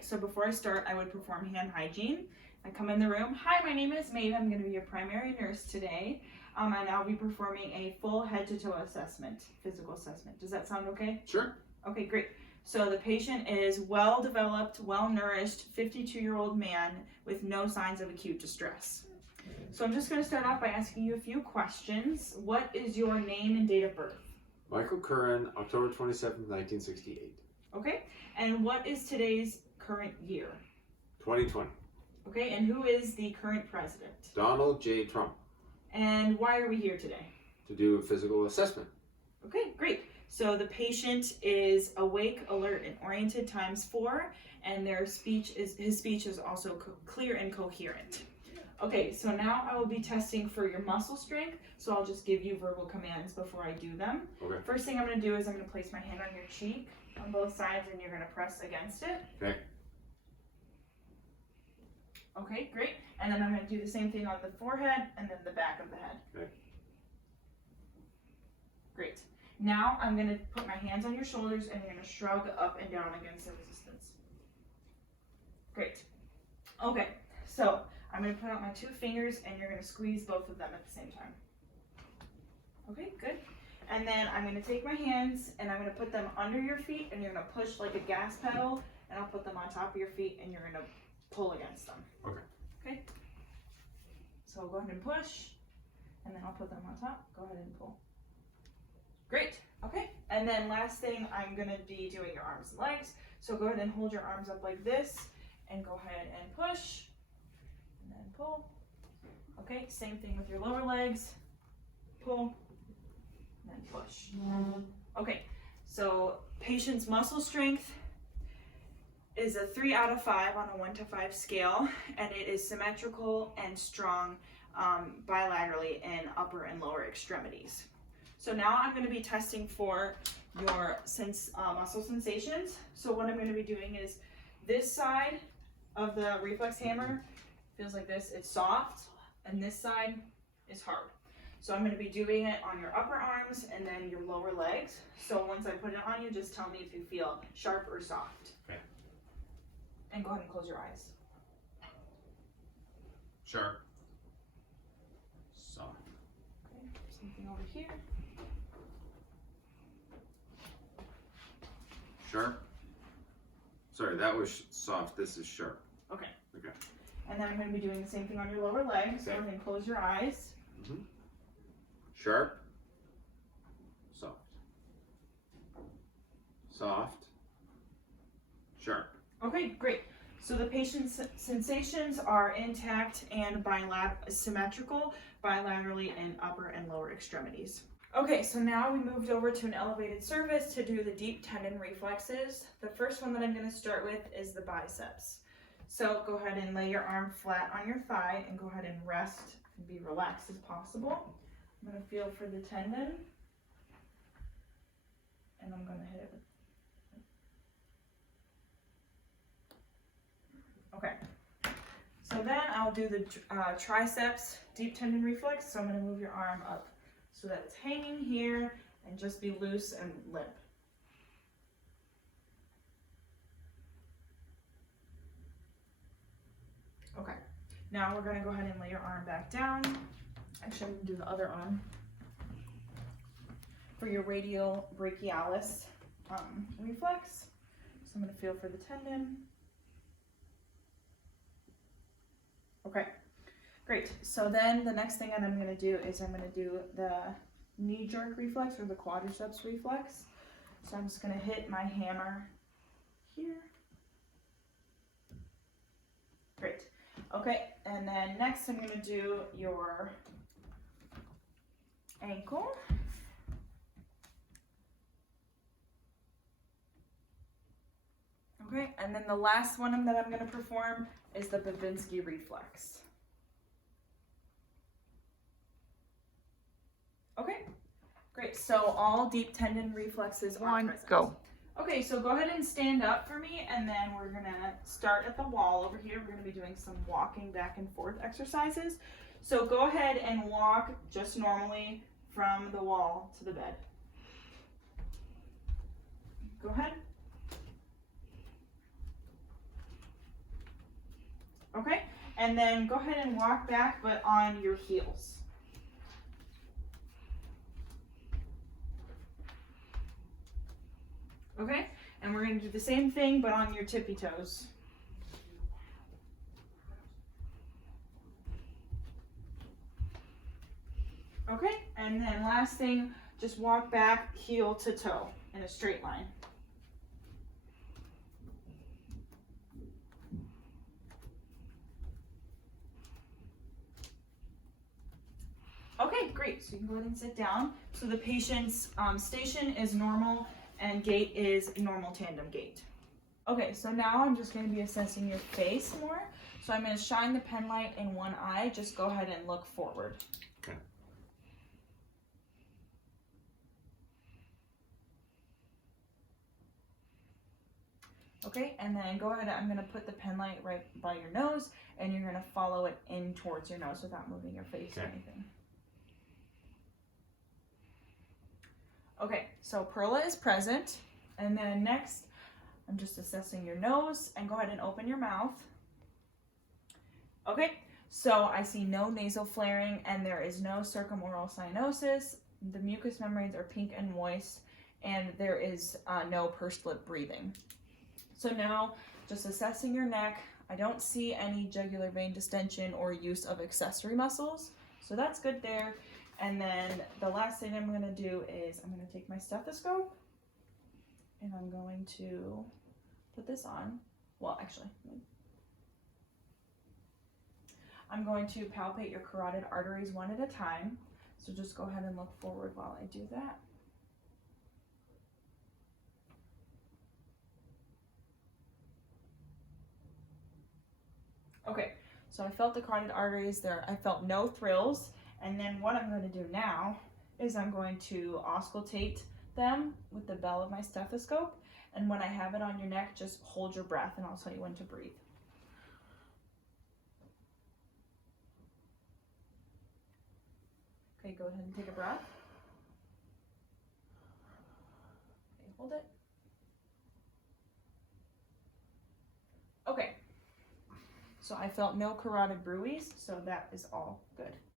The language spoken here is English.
right, so before I start, I would perform hand hygiene. I come in the room. Hi, my name is Maeve. I'm going to be your primary nurse today, and I'll be performing a full head-to-toe assessment, physical assessment. Does that sound okay? Sure. Okay, great. So the patient is well-developed, well-nourished, 52-year-old man with no signs of acute distress. So I'm just going to start off by asking you a few questions. What is your name and date of birth? Michael Curran, October 27th, 1968. Okay, and what is today's current year? 2020. Okay, and who is the current president? Donald J. Trump. And why are we here today? To do a physical assessment. Okay, great. So the patient is awake, alert, and oriented ×4, and his speech is also clear and coherent. Okay, so now I will be testing for your muscle strength, so I'll just give you verbal commands before I do them. Okay. First thing I'm going to do is I'm going to place my hand on your cheek on both sides, and you're going to press against it. Okay. Okay, great. And then I'm going to do the same thing on the forehead and then the back of the head. Okay. Great. Now I'm going to put my hands on your shoulders and you're going to shrug up and down against the resistance. Great. Okay, so I'm going to put out my 2 fingers and you're going to squeeze both of them at the same time. Okay, good. And then I'm going to take my hands and I'm going to put them under your feet and you're going to push like a gas pedal, and I'll put them on top of your feet and you're going to pull against them. Okay. Okay. So go ahead and push, and then I'll put them on top. Go ahead and pull. Great. Okay. And then last thing, I'm going to be doing your arms and legs. So go ahead and hold your arms up like this, and go ahead and push, and then pull. Okay. Same thing with your lower legs. Pull, and then push. Okay. So patient's muscle strength is a 3 out of 5 on a 1 to 5 scale, and it is symmetrical and strong bilaterally in upper and lower extremities. So now I'm going to be testing for your muscle sensations. So what I'm going to be doing is this side of the reflex hammer feels like this. It's soft, and this side is hard. So I'm going to be doing it on your upper arms and then your lower legs. So once I put it on you, just tell me if you feel sharp or soft. Okay. And go ahead and close your eyes. Sharp. Soft. Okay, something over here. Sharp. Sorry, that was soft. This is sharp. Okay. Okay. And then I'm going to be doing the same thing on your lower legs. Okay. Go ahead and close your eyes. Mm-hmm. Sharp. Soft. Soft. Sharp. Okay, great. So the patient's sensations are intact and symmetrical bilaterally in upper and lower extremities. Okay, so now we moved over to an elevated surface to do the deep tendon reflexes. The first one that I'm going to start with is the biceps. So go ahead and lay your arm flat on your thigh and go ahead and rest and be relaxed as possible. I'm going to feel for the tendon, and I'm going to hit it with. Okay, so then I'll do the triceps deep tendon reflex. So I'm going to move your arm up so that it's hanging here and just be loose and limp. Okay, now we're going to go ahead and lay your arm back down. Actually, I'm going to do the other arm for your radial brachialis reflex. So I'm going to feel for the tendon. Okay, great. So then the next thing that I'm going to do is I'm going to do the knee jerk reflex or the quadriceps reflex. So I'm just going to hit my hammer here. Great. Okay, and then next I'm going to do your ankle. Okay, and then the last one that I'm going to perform is the Bushinski reflex. Okay, great. So all deep tendon reflexes are present. Go. Okay, so go ahead and stand up for me, and then we're going to start at the wall over here. We're going to be doing some walking back and forth exercises. So go ahead and walk just normally from the wall to the bed. Go ahead. Okay, and then go ahead and walk back, but on your heels. Okay, and we're gonna do the same thing, but on your tippy toes. Okay, and then last thing, just walk back heel to toe in a straight line. Okay, great. So you can go ahead and sit down. So the patient's station is normal and gait is normal tandem gait. Okay, so now I'm just going to be assessing your face more. So I'm going to shine the pen light in one eye. Just go ahead and look forward. Okay. Okay, and then go ahead, I'm gonna put the pen light right by your nose, and you're gonna follow it in towards your nose without moving your face or anything. Okay, so Perla is present, and then next, I'm just assessing your nose, and go ahead and open your mouth. Okay, so I see no nasal flaring, and there is no circumoral cyanosis. The mucous membranes are pink and moist, and there is no pursed lip breathing. So now, just assessing your neck, I don't see any jugular vein distension or use of accessory muscles, so that's good there. And then the last thing I'm going to do is I'm going to take my stethoscope, and I'm going to put this on. Well, actually, I'm going to palpate your carotid arteries one at a time, so just go ahead and look forward while I do that. Okay, so I felt the carotid arteries there. I felt no thrills. And then what I'm going to do now is I'm going to auscultate them with the bell of my stethoscope. And when I have it on your neck, just hold your breath and I'll tell you when to breathe. Okay, go ahead and take a breath. Okay, hold it. Okay. So I felt no carotid bruits, so that is all good.